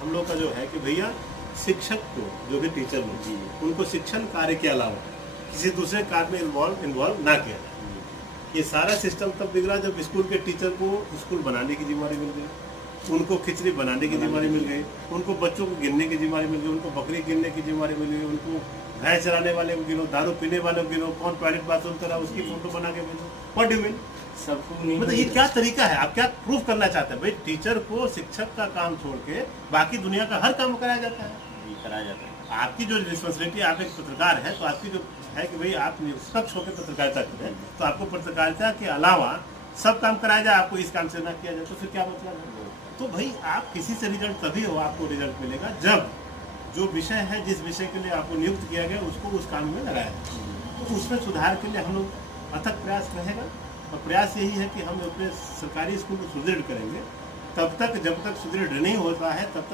हम लोग का जो है कि भैया शिक्षक को, जो भी टीचर हो, उनको शिक्षण कार्य के अलावा किसी दूसरे कार्य में इन्वॉल्व ना किया जाए। ये सारा सिस्टम तब बिगड़ा जब स्कूल के टीचर को स्कूल बनाने की जिम्मेदारी मिल गई, उनको खिचड़ी बनाने की जिम्मेदारी मिल गई, उनको बच्चों को गिनने की जिम्मेदारी मिल गई, उनको बकरी गिनने की जिम्मेदारी मिल गई, उनको भैंस चराने वाले को गिनो, दारू पीने वाले को गिनो, कौन टॉयलेट बाथरूम करा उसकी फोटो बना के भेजो। What do mean? सबको नहीं मतलब ये क्या तरीका है? आप क्या प्रूफ करना चाहते हैं? भाई टीचर को शिक्षक का काम छोड़ के बाकी दुनिया का हर काम कराया जाता है। कराया जाता है। आपकी जो रिस्पॉन्सिबिलिटी, आप एक पत्रकार है तो आपकी जो है कि भाई आप निष्पक्ष होकर पत्रकारिता करें, तो आपको पत्रकारिता के अलावा सब काम कराया जाए, आपको इस काम से ना किया जाए तो फिर क्या मतलब है? तो भाई आप किसी से रिजल्ट तभी हो, आपको रिजल्ट मिलेगा जब जो विषय है, जिस विषय के लिए आपको नियुक्त किया गया उसको उस काम में लगाया जाए। तो उसमें सुधार के लिए हम लोग अथक प्रयास रहेगा, और प्रयास यही है कि हम अपने सरकारी स्कूल को सुदृढ़ करेंगे। तब तक, जब तक सुदृढ़ नहीं होता है तब तक